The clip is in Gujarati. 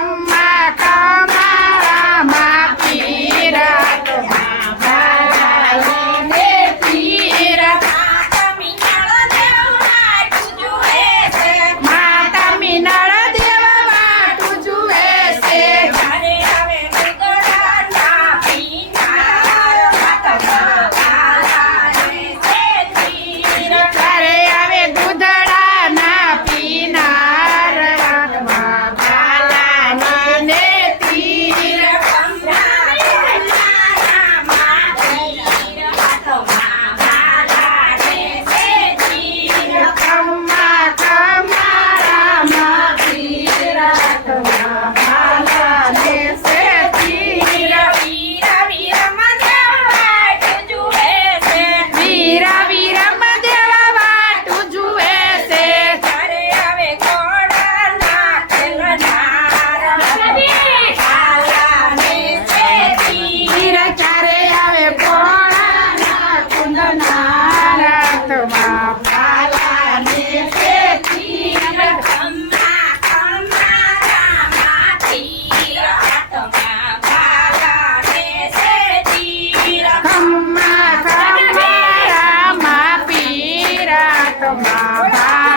Um... મારા